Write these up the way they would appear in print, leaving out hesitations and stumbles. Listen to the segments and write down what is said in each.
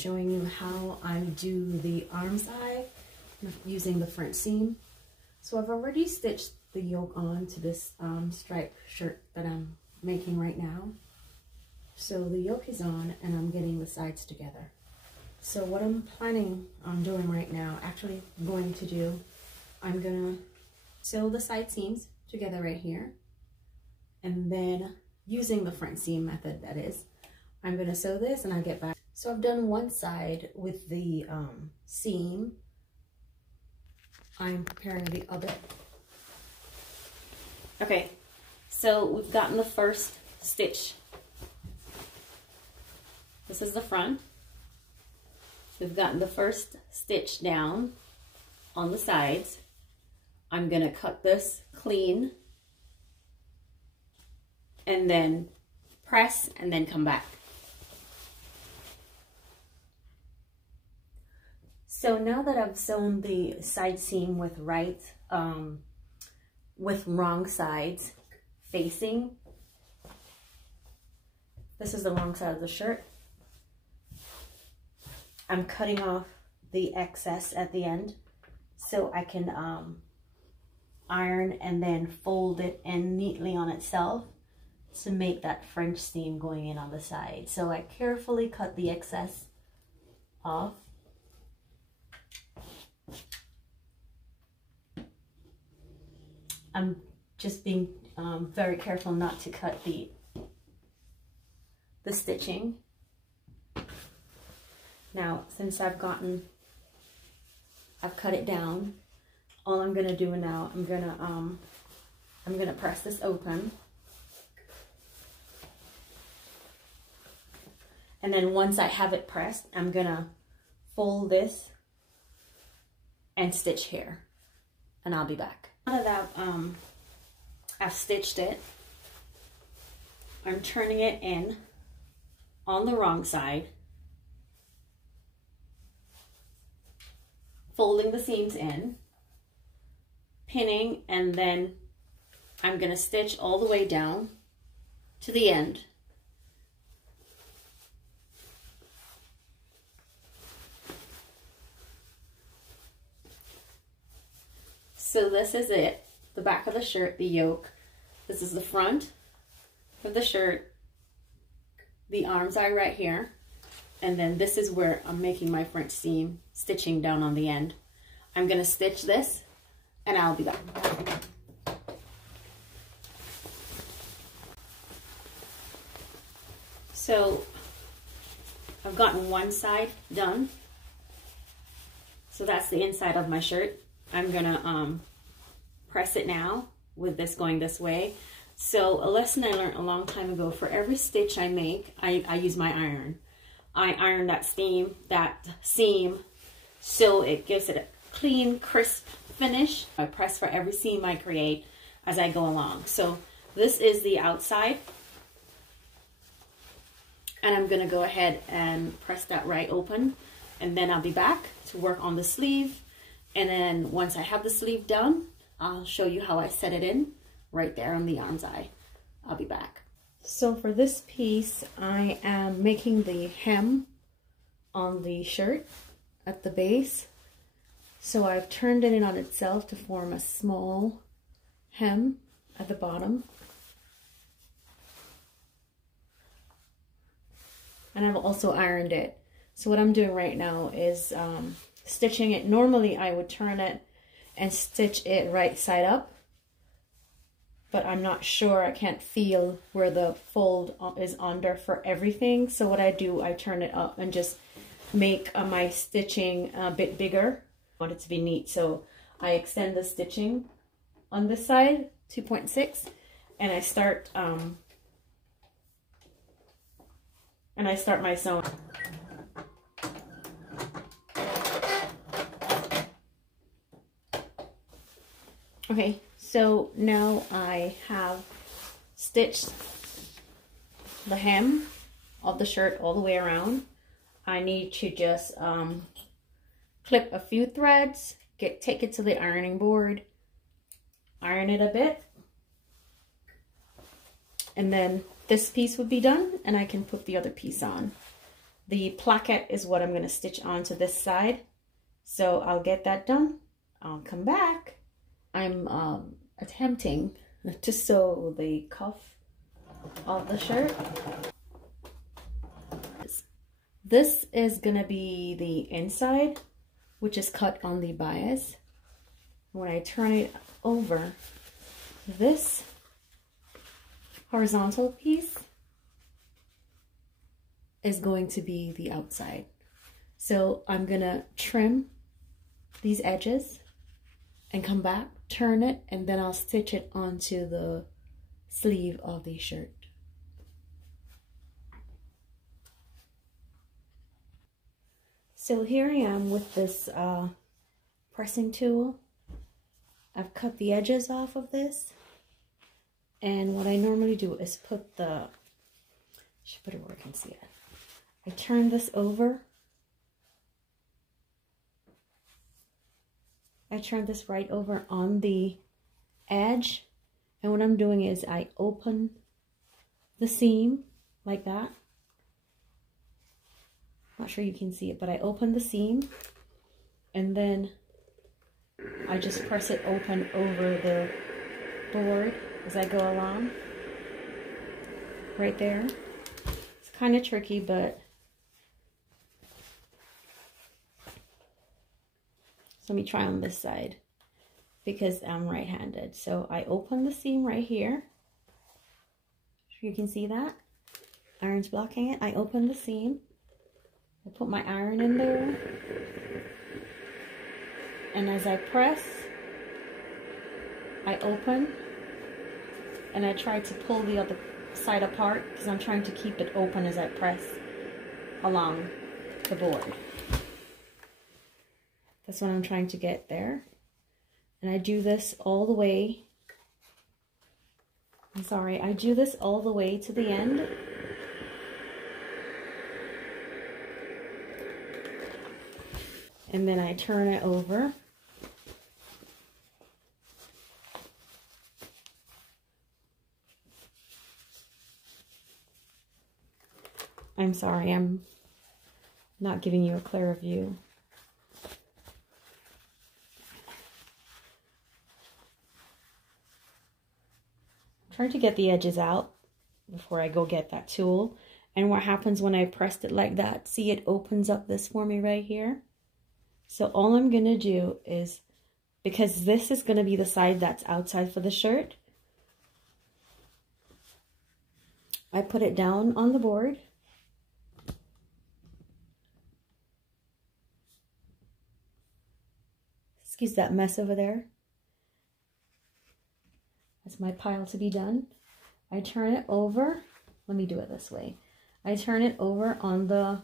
showing you how I do the Armscye using the French seam. So I've already stitched the yoke on to this striped shirt that I'm making right now. So the yoke is on and I'm getting the sides together. So what I'm planning on doing right now, actually going to do, I'm gonna sew the side seams together right here, and then using the French seam method, that is, I'm gonna sew this and I'll get back. So I've done one side with the seam. I'm preparing the other. Okay, so we've gotten the first stitch. This is the front. We've gotten the first stitch down on the sides. I'm gonna cut this clean and then press and then come back. So now that I've sewn the side seam with wrong sides facing, this is the wrong side of the shirt. I'm cutting off the excess at the end so I can iron and then fold it in neatly on itself to make that French seam going in on the side. So I carefully cut the excess off. I'm just being very careful not to cut the stitching. Now, since I've cut it down, all I'm gonna do now, I'm gonna press this open. And then once I have it pressed, I'm gonna fold this and stitch here, and I'll be back. Now that I've stitched it, I'm turning it in on the wrong side, folding the seams in, pinning, and then I'm gonna stitch all the way down to the end. So this is it, the back of the shirt, the yoke. This is the front of the shirt, the Armscye right here, and then this is where I'm making my French seam, stitching down on the end. I'm gonna stitch this and I'll be back. So I've gotten one side done. So that's the inside of my shirt. I'm gonna press it now with this going this way. So a lesson I learned a long time ago, for every stitch I make, I use my iron. I iron that seam, so it gives it a clean, crisp finish. I press for every seam I create as I go along. So this is the outside, and I'm gonna go ahead and press that right open, and then I'll be back to work on the sleeve. And then once I have the sleeve done, I'll show you how I set it in right there on the Armscye. I'll be back. So for this piece, I am making the hem on the shirt at the base. So I've turned it in on itself to form a small hem at the bottom. And I've also ironed it. So what I'm doing right now is stitching it. Normally I would turn it and stitch it right side up, but I'm not sure, I can't feel where the fold is under for everything. So what I do, I turn it up and just make my stitching a bit bigger. I want it to be neat, so I extend the stitching on this side 2.6, and I start my sewing. Okay, so now I have stitched the hem of the shirt all the way around. I need to just clip a few threads, take it to the ironing board, iron it a bit, and then this piece would be done and I can put the other piece on. the placket is what I'm going to stitch onto this side. So I'll get that done. I'll come back. I'm attempting to sew the cuff of the shirt. This is going to be the inside, which is cut on the bias. When I turn it over, this horizontal piece is going to be the outside. So I'm going to trim these edges and come back, turn it, and then I'll stitch it onto the sleeve of the shirt. So here I am with this pressing tool. I've cut the edges off of this, and what I normally do is put the, I should put it where I can see it. I turn this over. I turn this right over on the edge, and what I'm doing is I open the seam like that. Not sure you can see it, but I open the seam, and then I just press it open over the board as I go along. Right there. It's kind of tricky, but let me try on this side because I'm right-handed. So I open the seam right here. You can see that. Iron's blocking it. I open the seam. I put my iron in there. And as I press, I open. And I try to pull the other side apart because I'm trying to keep it open as I press along the board. That's what I'm trying to get there. And I do this all the way. I do this all the way to the end. And then I turn it over. I'm sorry, I'm not giving you a clearer view. Trying to get the edges out before I go get that tool. And what happens when I pressed it like that, see, it opens up this for me right here. So all I'm going to do is, because this is going to be the side that's outside for the shirt, I put it down on the board. Excuse that mess over there. That's my pile to be done. I turn it over. Let me do it this way. I turn it over on the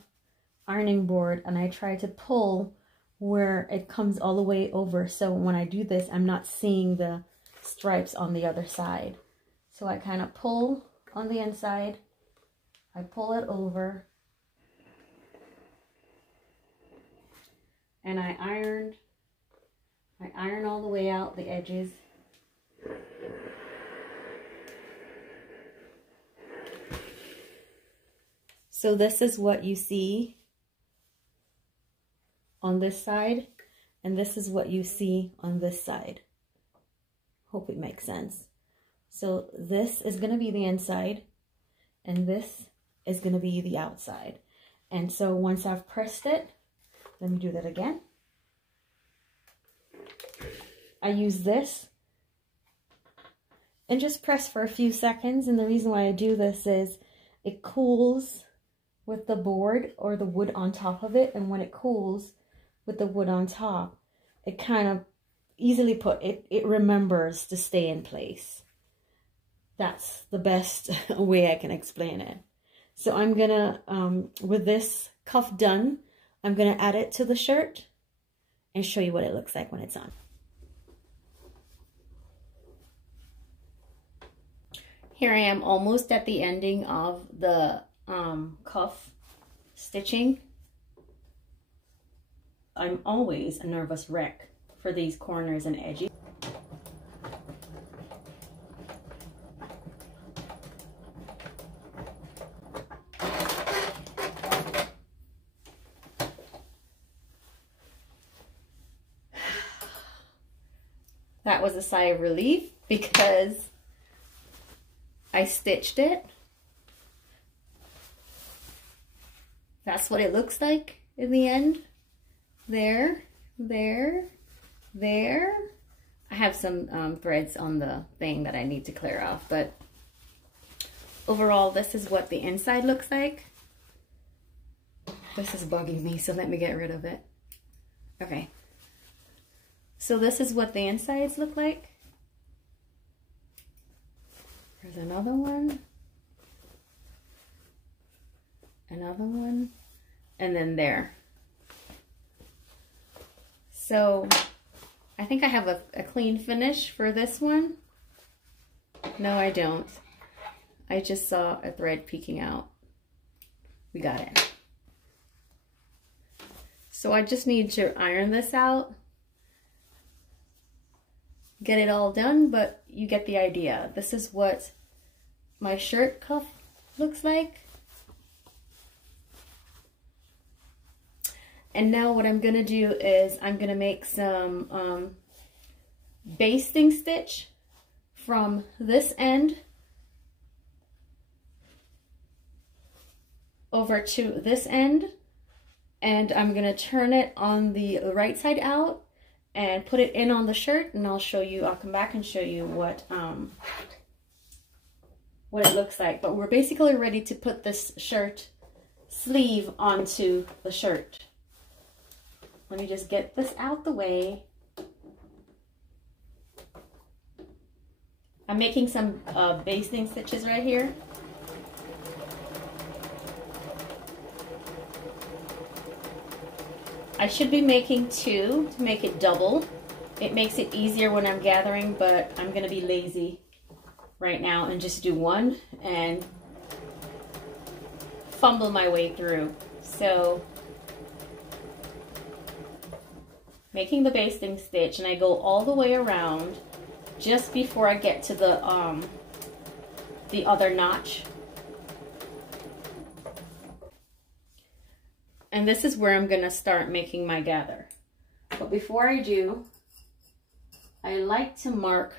ironing board and I try to pull where it comes all the way over. So when I do this, I'm not seeing the stripes on the other side. So I kind of pull on the inside. I pull it over. And I iron all the way out the edges. So this is what you see on this side, and this is what you see on this side. Hope it makes sense. So this is going to be the inside, and this is going to be the outside. And so once I've pressed it, let me do that again. I use this and just press for a few seconds, and the reason why I do this is it cools with the board or the wood on top of it, and when it cools with the wood on top, it kind of easily it remembers to stay in place. That's the best way I can explain it. So I'm gonna, with this cuff done, I'm gonna add it to the shirt and show you what it looks like when it's on. Here I am almost at the ending of the cuff stitching. I'm always a nervous wreck for these corners and edges. That was a sigh of relief because I stitched it. That's what it looks like in the end. There, there, there. I have some threads on the thing that I need to clear off, but overall, this is what the inside looks like. This is bugging me, so let me get rid of it. Okay. So this is what the insides look like. There's another one. Another one. And then there. So I think I have a clean finish for this one. No, I don't. I just saw a thread peeking out. We got it. So I just need to iron this out. Get it all done, but you get the idea. This is what my shirt cuff looks like. And now what I'm gonna do is I'm gonna make some basting stitch from this end over to this end, and I'm gonna turn it on the right side out and put it in on the shirt, and I'll show you, I'll come back and show you what it looks like. But we're basically ready to put this shirt sleeve onto the shirt. Let me just get this out the way. I'm making some basting stitches right here. I should be making 2 to make it double. It makes it easier when I'm gathering, but I'm gonna be lazy right now and just do 1 and fumble my way through. So making the basting stitch, and I go all the way around just before I get to the other notch. And this is where I'm gonna start making my gather. But before I do, I like to mark,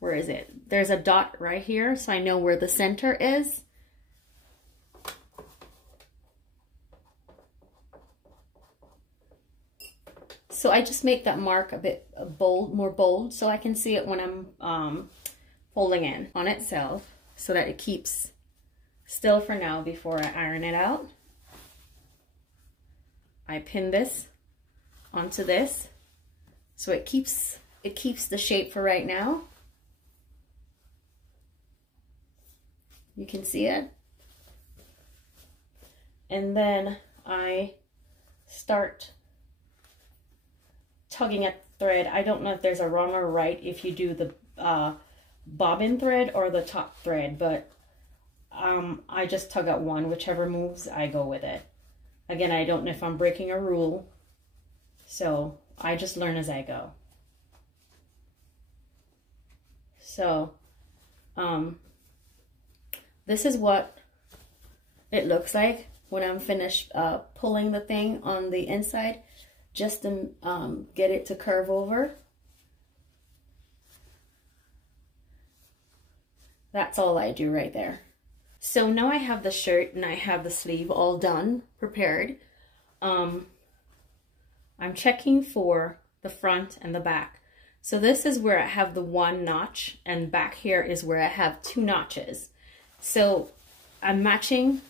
where is it? There's a dot right here, so I know where the center is. So I just make that mark a bit bold, more bold, so I can see it when I'm folding in on itself, so that it keeps still for now before I iron it out. I pin this onto this, so it keeps the shape for right now. You can see it. And then I start tugging at the thread. I don't know if there's a wrong or right if you do the bobbin thread or the top thread, but I just tug at one. Whichever moves, I go with it. Again, I don't know if I'm breaking a rule, so I just learn as I go. So this is what it looks like when I'm finished pulling the thing on the inside, just to get it to curve over. That's all I do right there. So now I have the shirt and I have the sleeve all done, prepared. I'm checking for the front and the back. So this is where I have the 1 notch, and back here is where I have 2 notches. So I'm matching,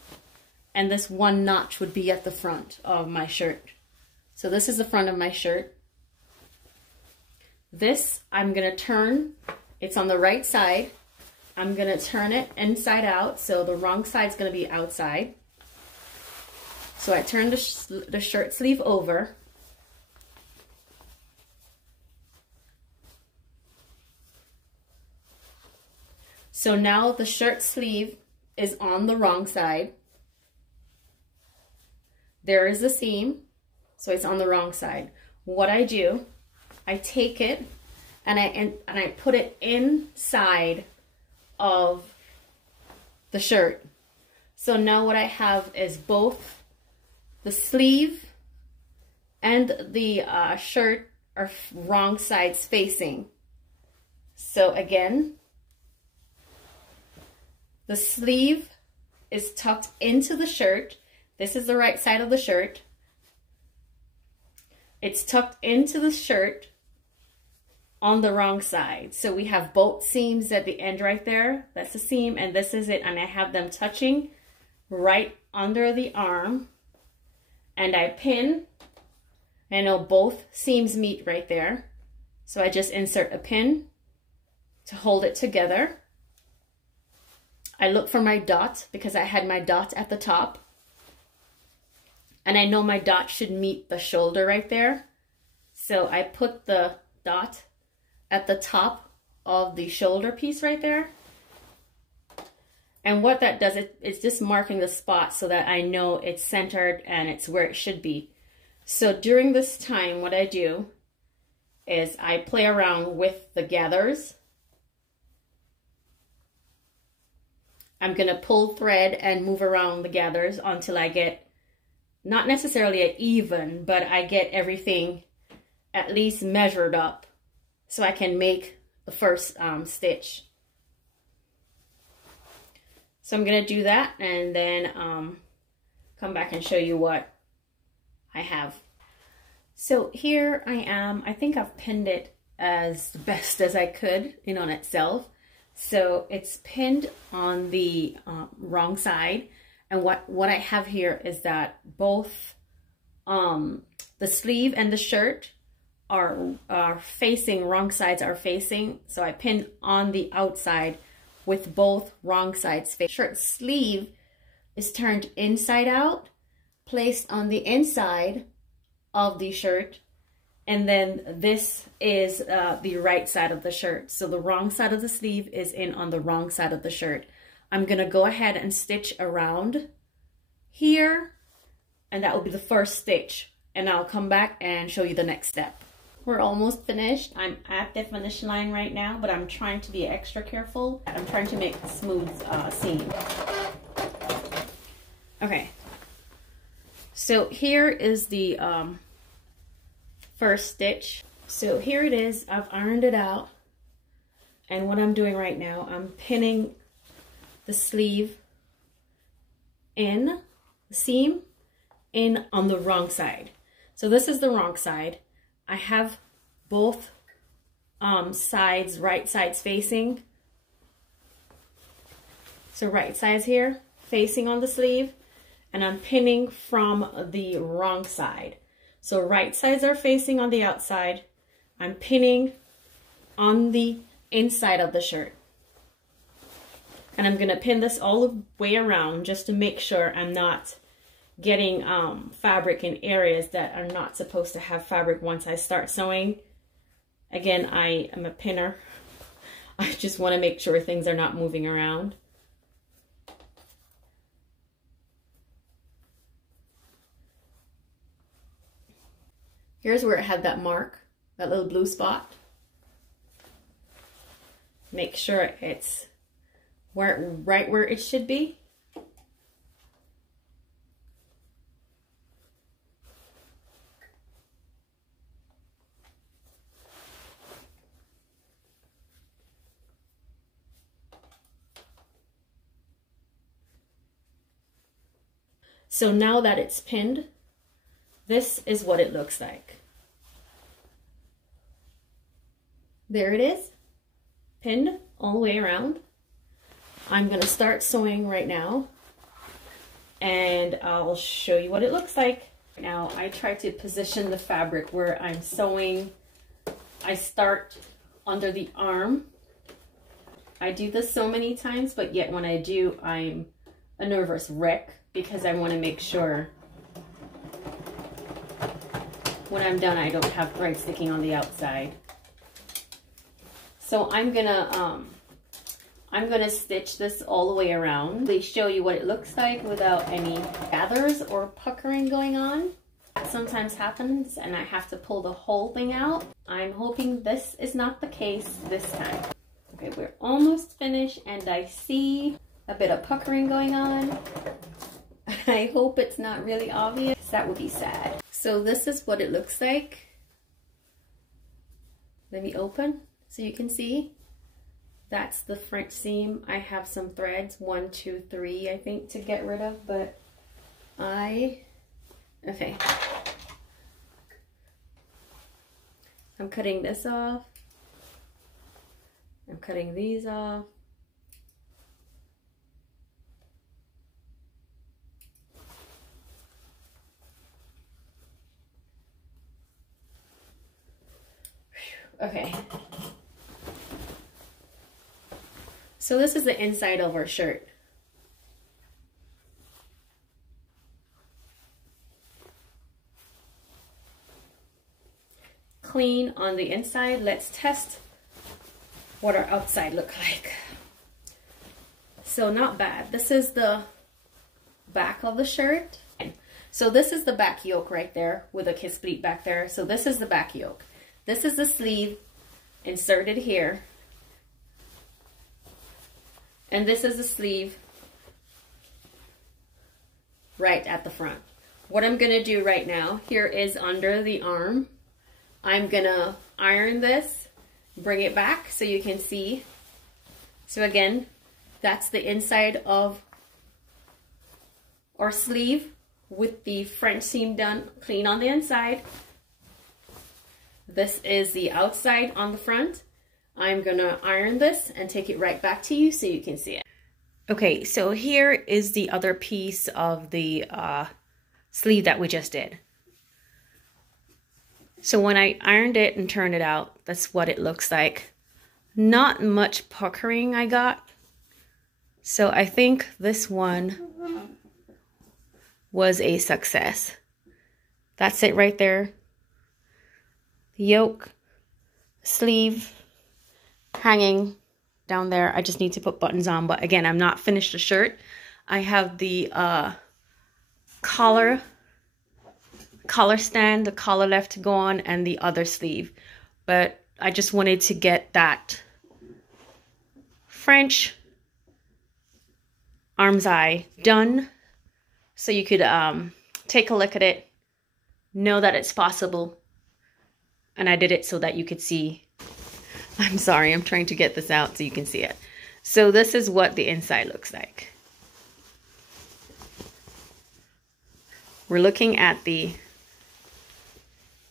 and this 1 notch would be at the front of my shirt. So this is the front of my shirt. This I'm gonna turn, it's on the right side. I'm gonna turn it inside out, so the wrong side's gonna be outside. So I turn the shirt sleeve over. So now the shirt sleeve is on the wrong side. There is the seam, so it's on the wrong side. What I do, I take it and I put it inside of the shirt. So now what I have is both the sleeve and the shirt are wrong sides facing. So again, the sleeve is tucked into the shirt. This is the right side of the shirt. It's tucked into the shirt on the wrong side. So we have both seams at the end right there. That's the seam, and this is it. And I have them touching right under the arm. And I pin. I know both seams meet right there. So I just insert a pin to hold it together. I look for my dot because I had my dot at the top. And I know my dot should meet the shoulder right there. So I put the dot at the top of the shoulder piece right there. And what that does, it's just marking the spot so that I know it's centered and it's where it should be. So during this time, what I do is I play around with the gathers. I'm gonna pull thread and move around the gathers until I get not necessarily an even, but I get everything at least measured up so I can make the first stitch. So I'm gonna do that and then come back and show you what I have. So here I am. I think I've pinned it as best as I could in on itself. So it's pinned on the wrong side. And what I have here is that both the sleeve and the shirt are facing, wrong sides are facing. So I pinned on the outside with both wrong sides facing. Shirt sleeve is turned inside out, placed on the inside of the shirt, and then this is the right side of the shirt. So the wrong side of the sleeve is in on the wrong side of the shirt. I'm gonna go ahead and stitch around here, and that will be the first stitch, and I'll come back and show you the next step. We're almost finished. I'm at the finish line right now, but I'm trying to be extra careful. I'm trying to make a smooth seam. Okay, so here is the first stitch. So here it is. I've ironed it out, and what I'm doing right now, I'm pinning the sleeve in, the seam in on the wrong side. So this is the wrong side. I have both sides, right sides facing. So right sides here facing on the sleeve, and I'm pinning from the wrong side. So right sides are facing on the outside. I'm pinning on the inside of the shirt. And I'm gonna pin this all the way around just to make sure I'm not getting fabric in areas that are not supposed to have fabric once I start sewing. Again, I am a pinner. I just wanna make sure things are not moving around. Here's where it had that mark, that little blue spot. Make sure it's right where it should be. So now that it's pinned, this is what it looks like. There it is, pinned all the way around. I'm gonna start sewing right now, and I'll show you what it looks like. Now I try to position the fabric where I'm sewing. I start under the arm. I do this so many times, but yet when I do, I'm a nervous wreck because I want to make sure when I'm done I don't have thread sticking on the outside. So I'm gonna stitch this all the way around. They show you what it looks like without any gathers or puckering going on. That sometimes happens and I have to pull the whole thing out. I'm hoping this is not the case this time. Okay, we're almost finished and I see a bit of puckering going on. I hope it's not really obvious. That would be sad. So this is what it looks like. Let me open so you can see. That's the French seam. I have some threads, 1, 2, 3, I think, to get rid of, but okay. I'm cutting this off. I'm cutting these off. Okay. So this is the inside of our shirt. Clean on the inside. Let's test what our outside look like. So not bad. This is the back of the shirt. So this is the back yoke right there with a kiss pleat back there. So this is the back yoke. This is the sleeve inserted here. And this is the sleeve right at the front. What I'm gonna do right now, here is under the arm. I'm gonna iron this, bring it back so you can see. So again, that's the inside of our sleeve with the French seam done clean on the inside. This is the outside on the front. I'm gonna iron this and take it right back to you so you can see it. Okay, so here is the other piece of the sleeve that we just did. So when I ironed it and turned it out, that's what it looks like. Not much puckering I got. So I think this one was a success. That's it right there. Yoke, sleeve, hanging down there. I just need to put buttons on, but again, I'm not finished the shirt. I have the collar stand, the collar left to go on, and the other sleeve. But I just wanted to get that French Armscye done so you could take a look at it, know that it's possible. And I did it so that you could see. I'm sorry, I'm trying to get this out so you can see it. So this is what the inside looks like. We're looking at the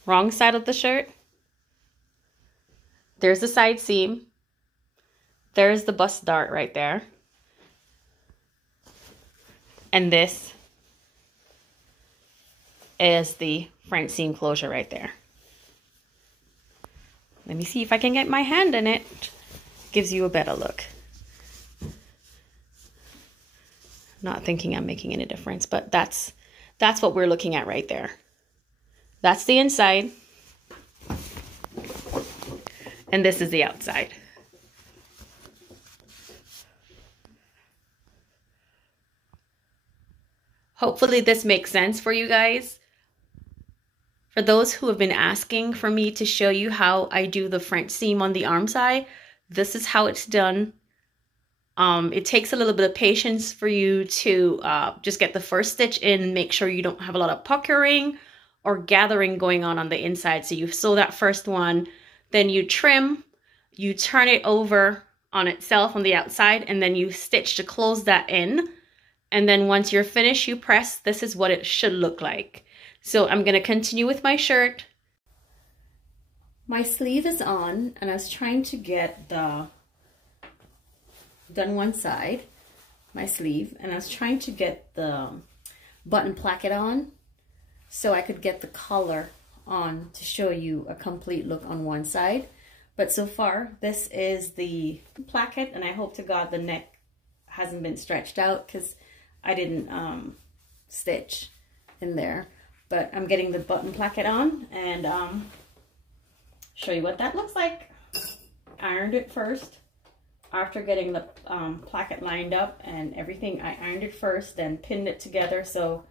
wrong side of the shirt. There's the side seam. There's the bust dart right there. And this is the French seam closure right there. Let me see if I can get my hand in it. Gives you a better look. Not thinking I'm making any difference, but that's what we're looking at right there. That's the inside. And this is the outside. Hopefully this makes sense for you guys. For those who have been asking for me to show you how I do the French seam on the Armscye, this is how it's done. It takes a little bit of patience for you to just get the first stitch in and make sure you don't have a lot of puckering or gathering going on the inside. So you sew that first one, then you trim, you turn it over on itself on the outside, and then you stitch to close that in. And then once you're finished, you press. This is what it should look like. So I'm going to continue with my shirt. My sleeve is on, and I was trying to get done one side, my sleeve, and I was trying to get the button placket on so I could get the collar on to show you a complete look on one side. But so far, this is the placket, and I hope to God the neck hasn't been stretched out because I didn't stitch in there. But I'm getting the button placket on and show you what that looks like. Ironed it first. After getting the placket lined up and everything, I ironed it first, then pinned it together so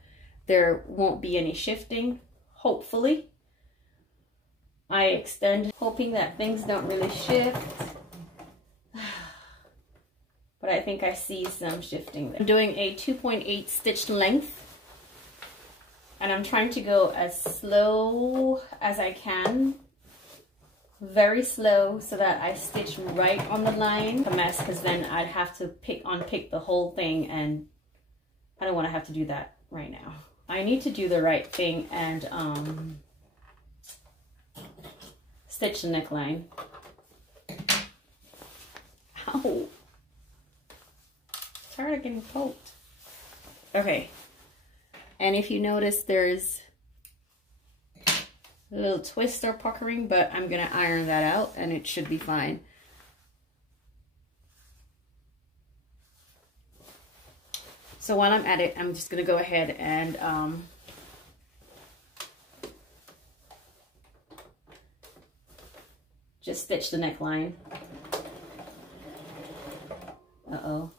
there won't be any shifting, hopefully. I extend, hoping that things don't really shift. But I think I see some shifting there. I'm doing a 2.8 stitch length. And I'm trying to go as slow as I can very slow so that I stitch right on the line. A mess, because then I'd have to unpick the whole thing, and I don't want to have to do that right now. I need to do the right thing and stitch the neckline. Ow! Tired of getting poked. Okay, and if you notice, there's a little twist or puckering, but I'm gonna iron that out and it should be fine. So while I'm at it, I'm just gonna go ahead and just stitch the neckline. Uh-oh.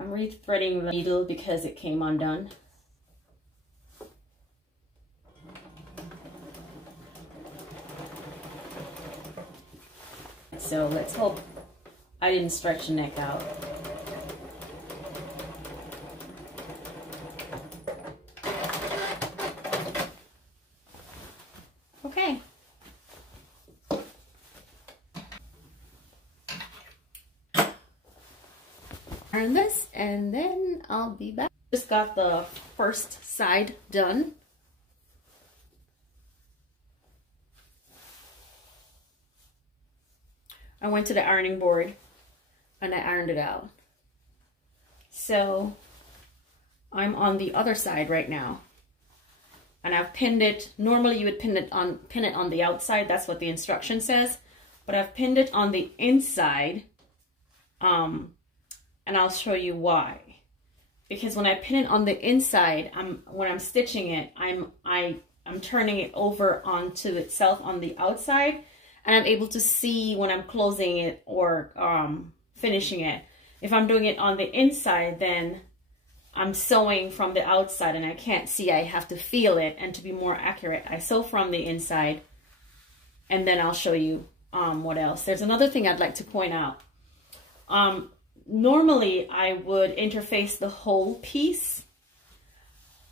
I'm re-threading the needle because it came undone. So let's hope I didn't stretch the neck out. Okay. Iron this and then I'll be back. Just got the first side done. I went to the ironing board and I ironed it out. So I'm on the other side right now. And I've pinned it. Normally you would pin it on the outside. That's what the instruction says. But I've pinned it on the inside. And I'll show you why. Because when I pin it on the inside, when I'm stitching it, I'm turning it over onto itself on the outside, and I'm able to see when I'm closing it or finishing it. If I'm doing it on the inside, then I'm sewing from the outside and I can't see. I have to feel it, and to be more accurate, I sew from the inside, and then I'll show you what else. There's another thing I'd like to point out. Normally I would interface the whole piece,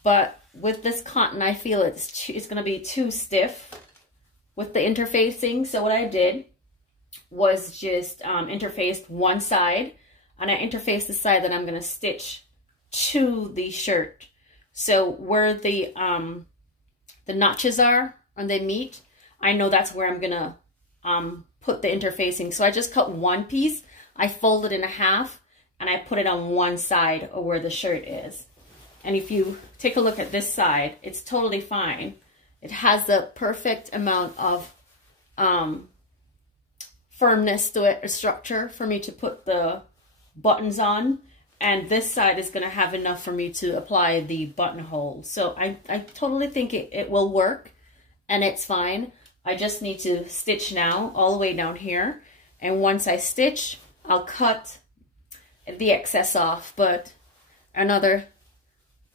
but with this cotton I feel it's going to be too stiff with the interfacing. So what I did was just interfaced one side, and I interfaced the side that I'm going to stitch to the shirt. So where the notches are and they meet, I know that's where I'm going to put the interfacing. So I just cut one piece. I folded in half and I put it on one side of where the shirt is. And if you take a look at this side, it's totally fine. It has the perfect amount of firmness to it, a structure for me to put the buttons on. And this side is going to have enough for me to apply the buttonhole. So I totally think it will work and it's fine. I just need to stitch now all the way down here. And once I stitch, I'll cut the excess off. But another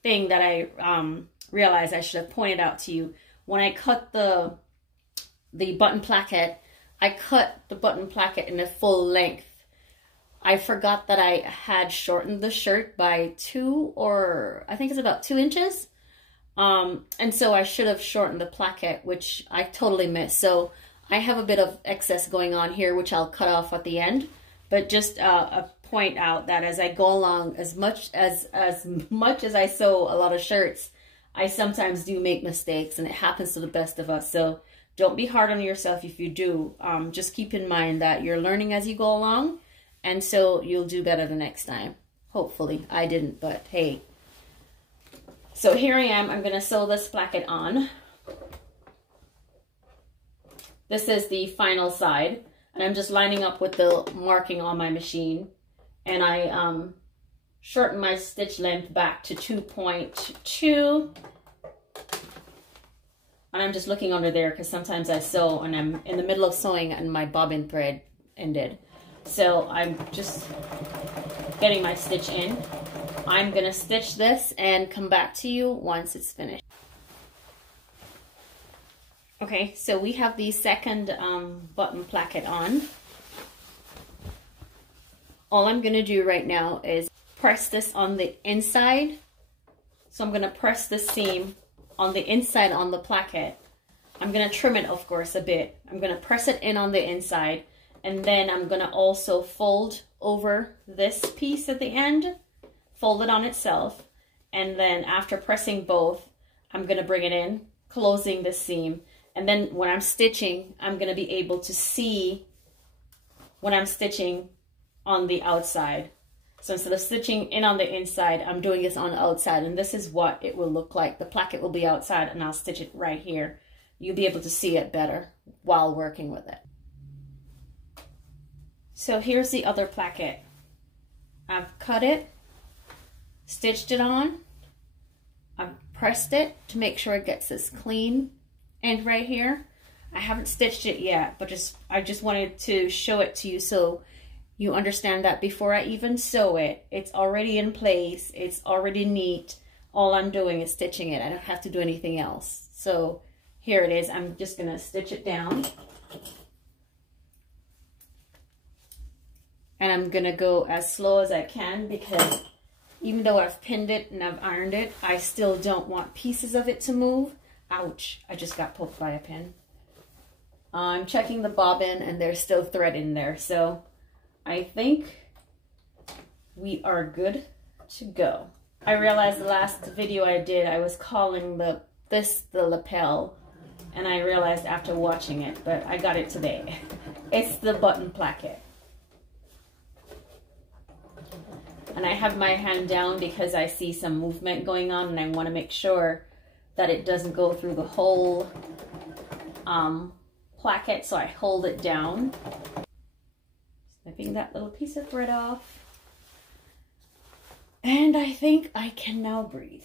thing that I realized I should have pointed out to you, when I cut the button placket, I cut the button placket in a full length. I forgot that I had shortened the shirt by 2 or I think it's about 2 inches. And so I should have shortened the placket, which I totally missed. So I have a bit of excess going on here, which I'll cut off at the end. But just point out that as I go along, as much as I sew a lot of shirts, I sometimes do make mistakes, and it happens to the best of us. So don't be hard on yourself if you do. Just keep in mind that you're learning as you go along, and so you'll do better the next time. Hopefully. I didn't, but hey. So here I am. I'm going to sew this placket on. This is the final side, and I'm just lining up with the marking on my machine. And I shorten my stitch length back to 2.2. And I'm just looking under there because sometimes I sew and I'm in the middle of sewing and my bobbin thread ended. So I'm just getting my stitch in. I'm going to stitch this and come back to you once it's finished. Okay, so we have the second button placket on. All I'm going to do right now is press this on the inside. So I'm going to press the seam on the inside on the placket. I'm going to trim it, of course, a bit. I'm going to press it in on the inside, and then I'm going to also fold over this piece at the end, fold it on itself, and then after pressing both, I'm going to bring it in, closing the seam. And then when I'm stitching, I'm going to be able to see when I'm stitching on the outside. So instead of stitching in on the inside, I'm doing this on the outside, and this is what it will look like. The placket will be outside, and I'll stitch it right here. You'll be able to see it better while working with it. So here's the other placket. I've cut it, stitched it on, I've pressed it to make sure it gets this clean end right here. I haven't stitched it yet, but I just wanted to show it to you so you understand that before I even sew it, it's already in place, it's already neat. All I'm doing is stitching it. I don't have to do anything else. So here it is. I'm just gonna stitch it down. And I'm gonna go as slow as I can because even though I've pinned it and I've ironed it, I still don't want pieces of it to move. Ouch, I just got poked by a pin. I'm checking the bobbin and there's still thread in there. So I think we are good to go. I realized the last video I did, I was calling this the lapel, and I realized after watching it, but I got it today. It's the button placket. And I have my hand down because I see some movement going on, and I want to make sure that it doesn't go through the whole placket, so I hold it down. Snipping that little piece of thread off. And I think I can now breathe.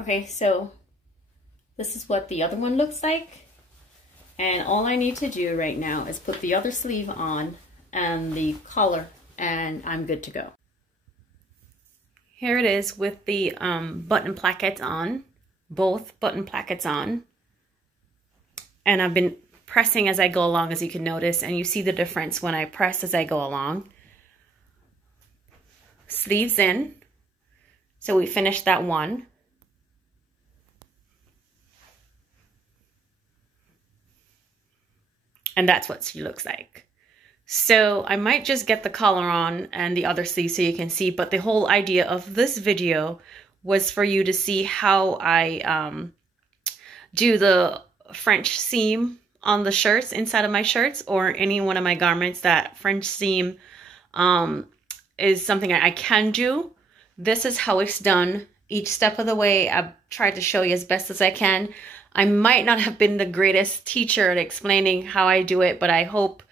Okay, so this is what the other one looks like. And all I need to do right now is put the other sleeve on and the collar, and I'm good to go. Here it is with the button plackets on, both button plackets on. And I've been pressing as I go along, as you can notice, and you see the difference when I press as I go along. Sleeves in. So we finished that one. And that's what she looks like. So I might just get the collar on and the other sleeve so you can see, but the whole idea of this video was for you to see how I do the French seam on the shirts, inside of my shirts, or any one of my garments. That French seam is something I can do. This is how it's done each step of the way. I've tried to show you as best as I can. I might not have been the greatest teacher at explaining how I do it, but I hope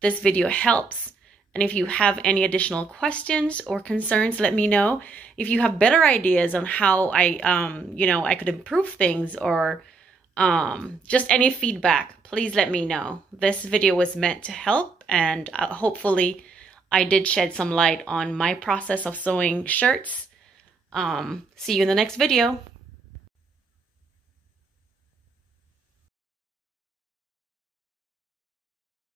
this video helps. And if you have any additional questions or concerns, let me know. If you have better ideas on how I could improve things, or just any feedback, please let me know. This video was meant to help, and hopefully I did shed some light on my process of sewing shirts. See you in the next video.